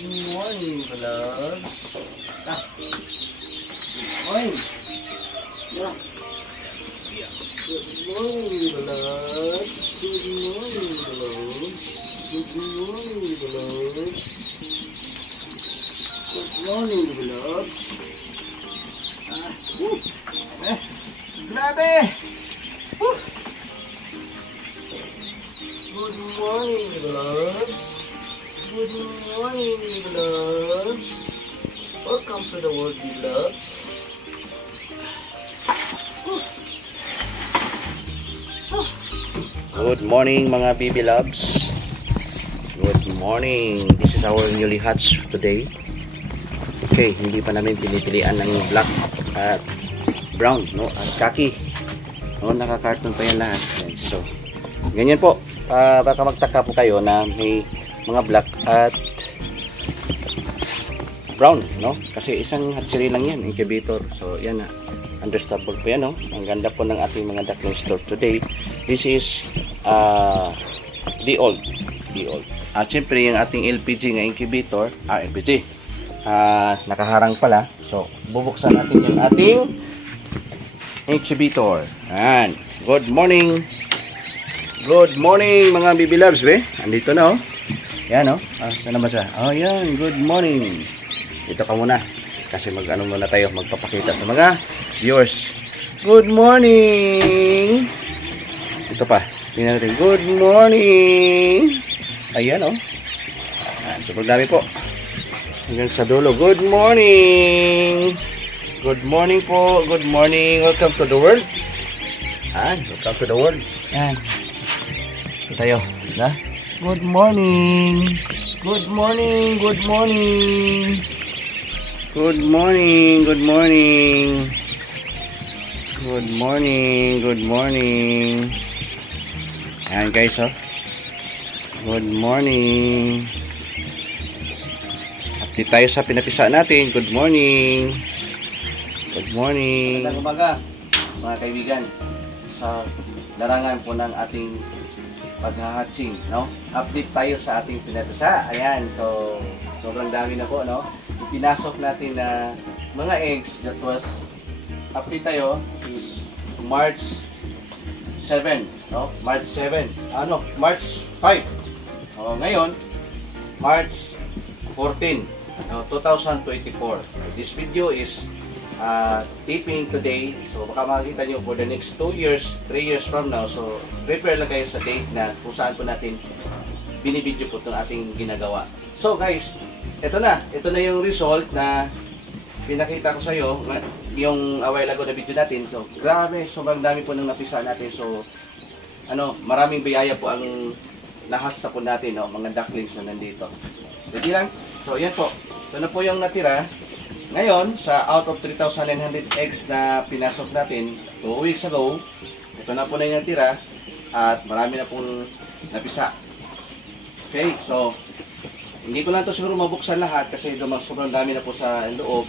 Good morning, beloveds. Good morning. Yeah. Good morning, beloveds. Good morning, beloveds. Good morning, beloveds. Good morning, beloveds. Grabe! Woo! Good morning, beloveds. Good morning, beloveds. Welcome to the world, beloveds. Good morning mga baby loves. Good morning. This is our newly hatched today. Okay, hindi pa namin pinipilian ng black at brown, no, at khaki. No, nakakarton pa yan lahat. So, ganyan po. Baka magtaka po kayo na may mga black at brown, no? Kasi isang hatchery lang yan, incubator. So, yan na. Understandable po yan, no? Ang ganda po ng ating mga duckling store today. This is D-Old. At syempre yung ating LPG nga incubator, LPG, nakaharang pala. So, bubuksan natin yung ating incubator. And good morning. Good morning mga baby loves, be. Andito na, oh. Yan, oh. Saan naman siya? Oh, yan. Good morning. Dito ka muna. Kasi mag-ano muna tayo, magpapakita sa mga viewers. Good morning. Ito pa. Tingnan natin. Good morning. Ayan, oh. Sobrang dami po. Hanggang sa dulo. Good morning. Good morning po. Good morning. Welcome to the world. Welcome to the world. Yan. Ito tayo. Diba? Good morning. Good morning. Good morning. Good morning. Good morning. Good morning. Good morning. Ayan guys, oh. Good morning. Update tayo sa pinapisaan natin. Good morning. Good morning. Magandang umaga, mga kaibigan. Sa larangan po ng ating pag-hatching, no? Update tayo sa ating pinapisa. Ayan, so sobrang dami na po, no? Pinasok natin na mga eggs that was update tayo is March 7, no? March 7. March 5. Ngayon, March 14, 2024. This video is taping today. So baka makikita nyo for the next 2 years, 3 years from now. So prepare lang kayo sa date na kung saan po natin binibidyo po itong ating ginagawa. So guys, ito na yung result na pinakita ko sa iyo yung a while ago na video natin. So grabe, sobrang dami po ng napisa natin. So maraming biyaya po ang lahat sa po natin, no? Mga ducklings na nandito. Ready lang? So yan po. Ito na po yung natira. Ngayon, sa out of 3,900 eggs na pinasok natin 2 weeks ago, ito na po na yung natira at marami na pong napisa. Okay, so hindi ko lang ito siguro mabuksan lahat kasi sobrang dami na po sa loob.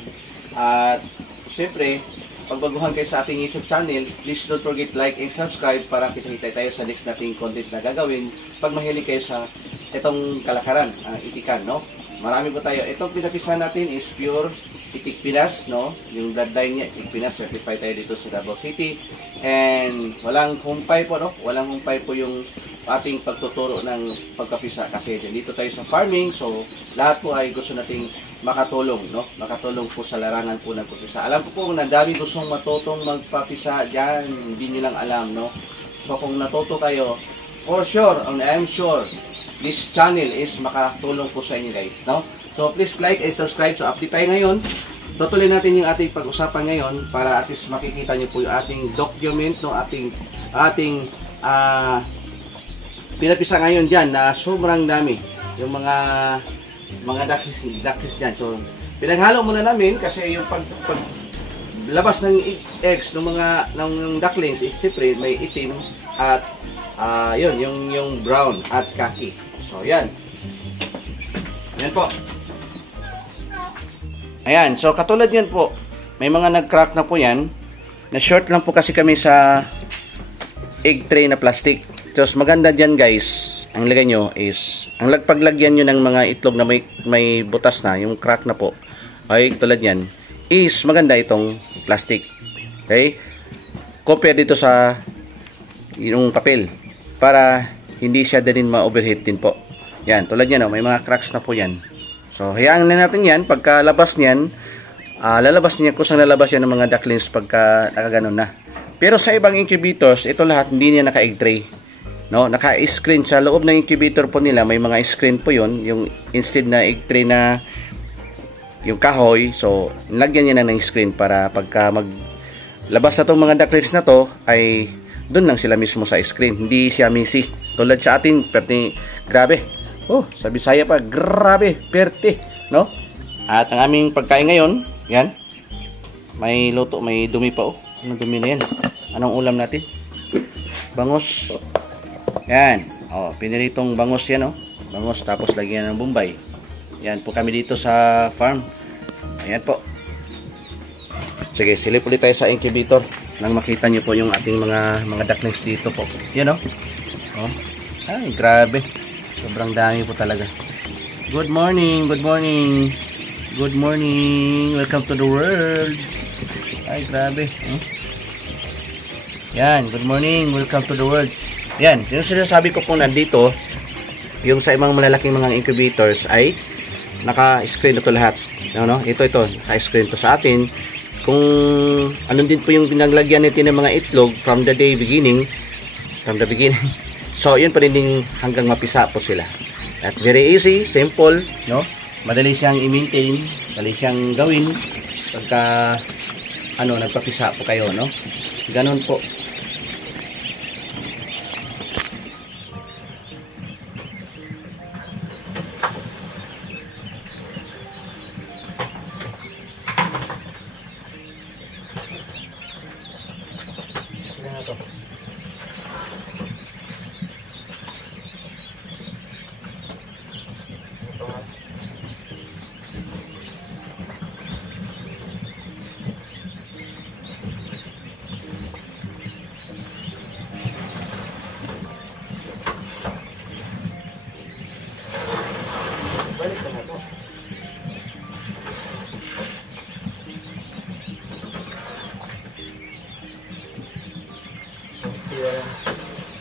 At siyempre, pagbaguhan kayo sa ating YouTube channel, please don't forget like and subscribe para kita-kita tayo sa next nating content na gagawin pag mahilig kayo sa itong kalakaran, itikan, no? Marami po tayo. Itong pinapisa natin is pure Itik Pinas, no? Yung bloodline niya, Itik Pinas, certified tayo dito sa Davao City. And walang humpay po, no? Walang humpay po yung ating pagtuturo ng pagkapisa kasi dito tayo sa farming. So, lahat po ay gusto nating makatulong, no? Makatulong po sa larangan po ng pagpisa. Alam ko po na dami gustong matutong magpapisa diyan, hindi nilang alam, no? So, kung natuto kayo, for sure, and I'm sure, this channel is makatulong po sa inyo guys, no? So please like and subscribe. So update tayo ngayon. Tutuloy natin yung ating pag-usapan ngayon para at least makikita nyo po yung ating document, no? Ating pinapisa ngayon dyan na sobrang dami yung mga ducklings dyan. So pinaghalo muna namin kasi yung paglabas ng eggs ng ducklings is siyempre may itim at yun, yung brown at khaki. So, yan. Yan po. Ayan. So, katulad yan po. May mga nag-crack na po yan. Na-short lang po kasi kami sa egg tray na plastic. Tapos maganda dyan guys, ang lagay nyo is, paglagyan nyo ng mga itlog na may butas na, yung crack na po, ay tulad yan, is maganda itong plastic. Okay? Compare dito sa yung papel, para hindi siya din ma-overheat din po. Yan, tulad yan, may mga cracks na po yan. So, hayaan na natin yan, pagkalabas niyan, lalabas niya, kusang lalabas yan ng mga ducklings pagka nakaganon na. Pero sa ibang incubators, ito lahat hindi niya naka-egg tray. No, naka-screen sa loob ng incubator po nila, may mga screen po 'yon, yung instead na egg tray na yung kahoy, so nilagyan niya na ng screen para pagka maglabas na tong mga ducklings na to ay doon lang sila mismo sa screen, hindi siya messy. Tulad sa atin, perti, grabe. Oh, sa Bisaya pa, grabe, perti, no? At ang aming pagkain ngayon, yan. May luto, may dumi pa oh. Anong dumi na yan? Anong ulam natin? Bangus. Yan. Oh, piniritong bangus yan, oh. Bangus tapos lagyan ng bombay. Yan po kami dito sa farm. Ayan po. Sige, silip ulit tayo sa incubator nang makita niyo po yung ating mga ducklings dito po. Yan, oh. Oh. Ay, grabe. Sobrang dami po talaga. Good morning, good morning. Good morning. Welcome to the world. Ay, grabe. Yan, good morning. Welcome to the world. Yan, yung sinasabi ko po nandito, yung sa ibang malalaking mga incubators ay naka-screen ito lahat. No? Ito, naka-screen to sa atin. Kung anong din po yung pinaglagyan natin ng mga itlog from the beginning. So, yun pa rin din hanggang mapisa po sila. At very easy, simple, no? Madali siyang i-maintain, madali siyang gawin pagka nagpapisa po kayo, no? Ganon po. Balik ka na po.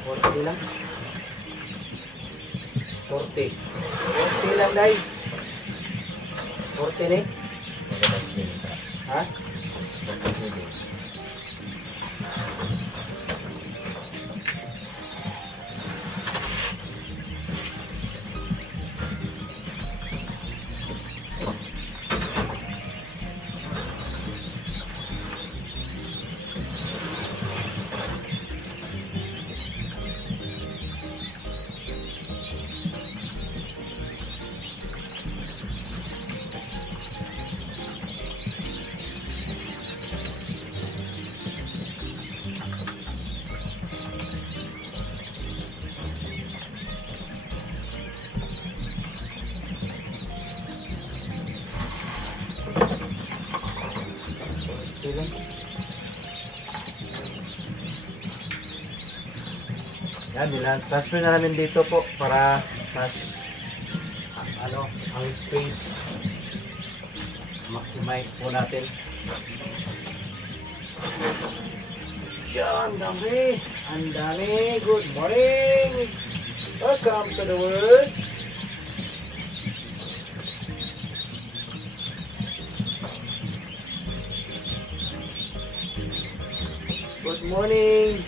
Forty lang. 40 lang, Day. 40 ni? Ha? Yan, transfer na namin dito po para mas ang space maximize po natin. Yan, ang dami. Good morning. Welcome to the world. Good morning.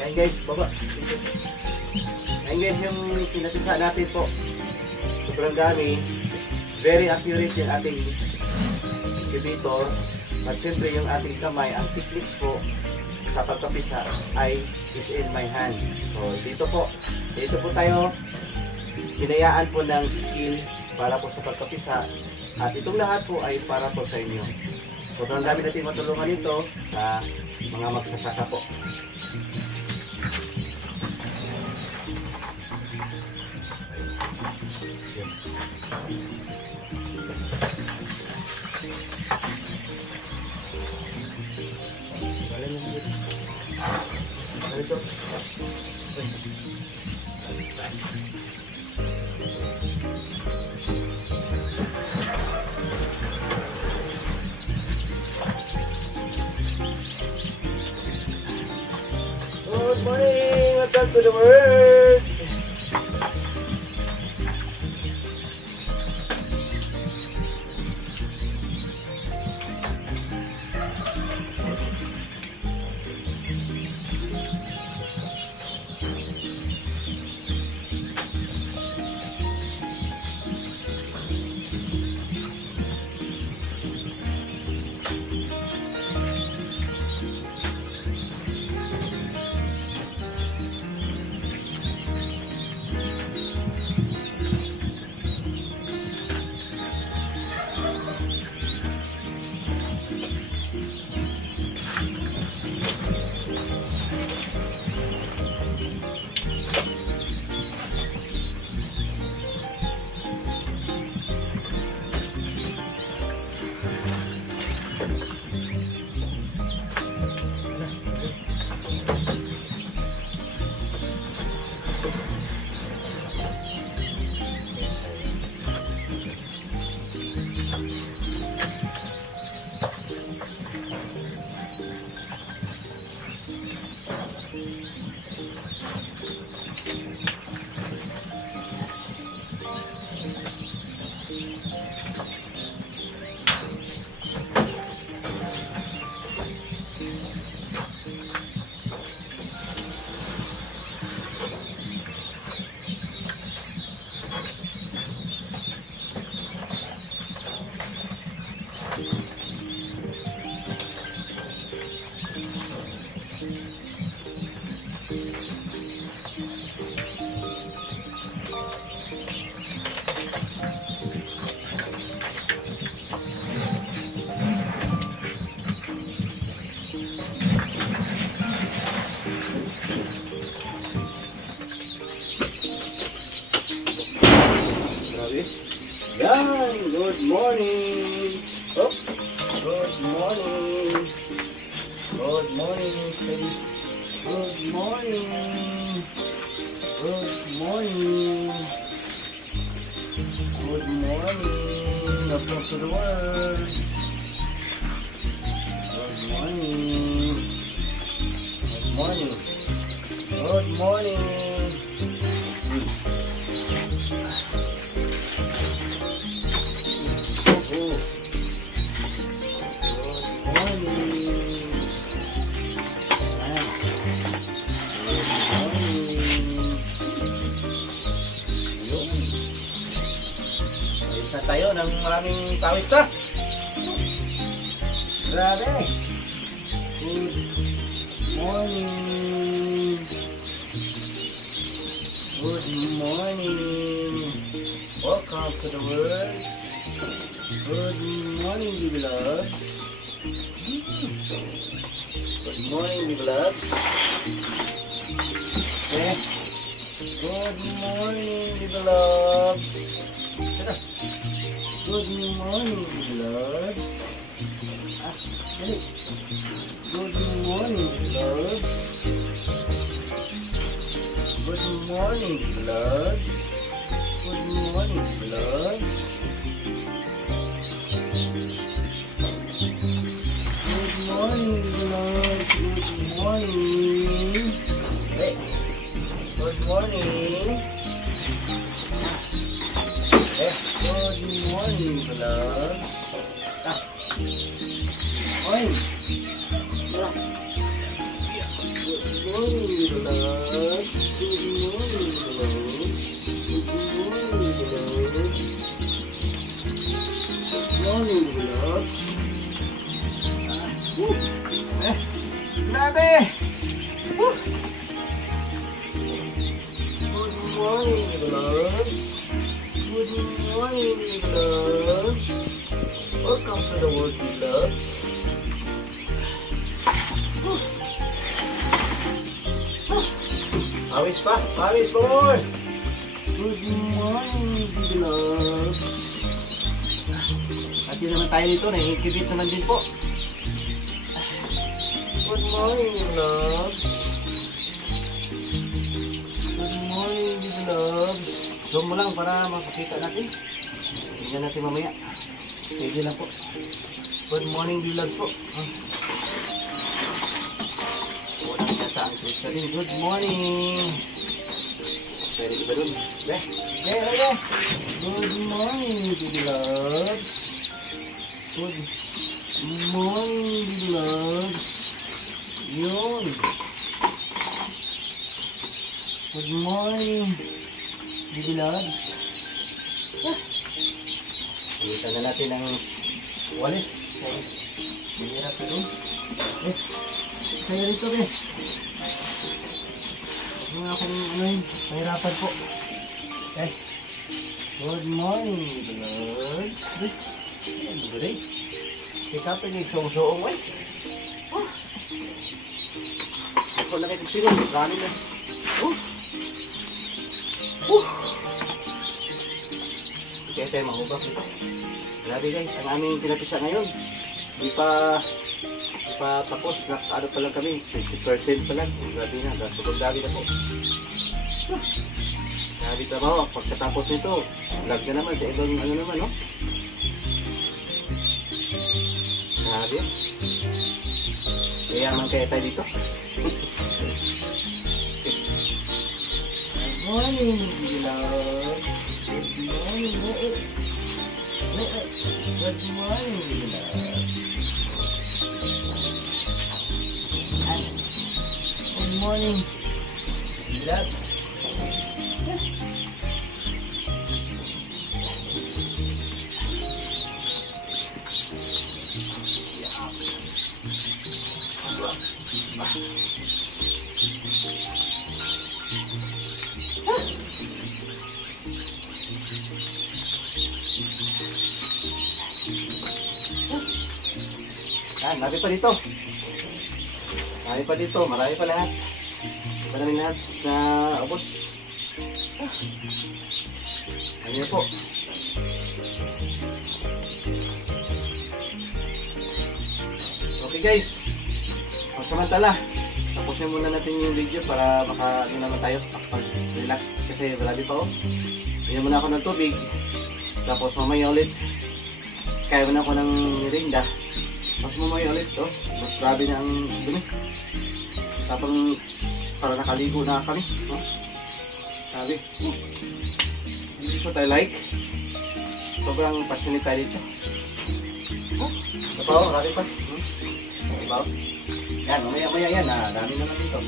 Ayan guys, baba. Ayan guys, yung pinatisa natin po. Sobrang dami. Very accurate yung ating incubator. At siyempre yung ating kamay, ang techniques po sa pagkapisa ay is in my hand. So dito po tayo hinayaan po ng skill para po sa pagkapisa. At itong lahat po ay para po sa inyo. Sobrang dami natin matulungan nito sa mga magsasaka po. Good morning! Welcome to the world! Yan, good morning. Oh, good morning. Good morning, Faith. Good morning. Good morning. Good morning. Welcome to the world. Good morning. Good morning. Good morning. Tayo ng maraming pawis na. Grabe. Good morning. Good morning. Oh, Welcome to the world. Good morning, baby loves. Good morning, baby loves. Okay. Good morning, baby loves. Good morning, baby loves. Dali. Good morning, loves. Good morning, loves. Good morning, loves. Good morning, loves. Good morning. Hey. Good morning. Hey. Good morning, loves. Morning. Good morning, loves. Good morning, loves. Good morning, loves. Good morning, loves. Grabe! Woo! Good morning, loves. Good morning, loves. Welcome to the world, loves. Pawis pa! Pawis pa more! Good morning, loves. At yun naman tayo dito, na-incubate naman din po. Good morning, loves. Good morning, loves. Zoom mo lang para makakita natin. Tingnan natin mamaya. Steady lang po. Good morning, loves po. Walang yata ang crystalline. Good morning. Pwede ba dun? Good morning, loves. Good morning, loves. Yun. Good morning, loves. Pilitan na natin ang walis. Mahirap na dun. Kaya rito, be. Yung akong mahirapan po. Good morning, loves. Good day. Pick up and nagsuong-suong, ay. Ako na kayo sino, gano'n na. Kaya tayo mahubak ito. Grabe guys, ang aming pinapisa ngayon. Di pa tapos, ano pa lang kami, 50% pa lang. Grabe na, sobrang grabe na po. Grabe trabaho, pagkatapos nito, vlog na naman sa ibang ano naman, no? Grabe. Kaya naman kaya tayo dito. Good morning, love. Good morning, love. Good morning, love. Good morning, loves. Marami pa dito. Marami pa dito. Marami pa lahat. Marami lahat na ubos. Ano po. Okay guys. Pagsamantala, tapusin muna natin yung video para ano naman tayo. Makapag-relax. Kasi marami pa ako. Inom muna ako ng tubig. Tapos mamaya ulit. Kaya muna ako ng merinda. Tapos mamaya ulit to. Grabe na ang dumi. Tapos para nakaligo na kami. Sabi. This is what I like. Sobrang passionate tayo dito. Ito pa, marami pa. Diba? Yan, mamaya yan. Dami naman dito.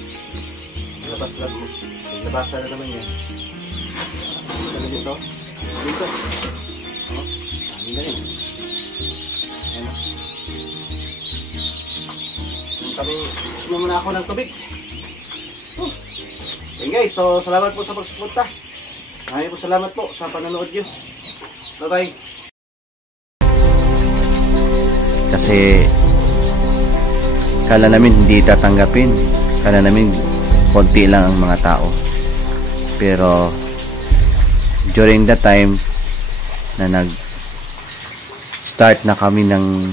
Labas na naman yan. Dami dito. Dito. Dami na rin. Yan o. Kami, sumo muna ako ng tubig. Okay guys, so salamat po sa pagsuporta. Maraming po salamat po sa panonood nyo. Bye-bye. Kasi kala namin hindi tatanggapin, kala namin konti lang ang mga tao, pero during that time na nag start na kami ng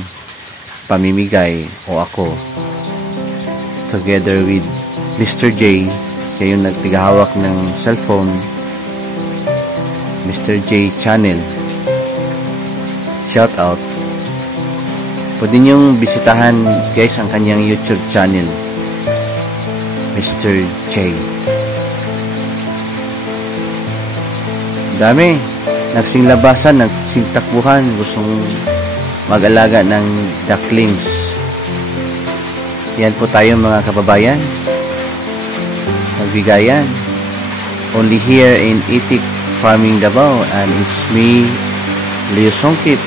pamimigay, o ako together with Mr. J, siya yung nagtigahawak ng cellphone, Mr. J Channel, shout out. Pwede niyong bisitahan guys ang kanyang YouTube channel, Mr. J. Dami, nagsing labasan, nagsing takbuhan, gustong mag-alaga ng ducklings. Yan po tayo mga kababayan, nagbigayan. Only here in Itik Farming Davao, and it's me, Leo Songkit.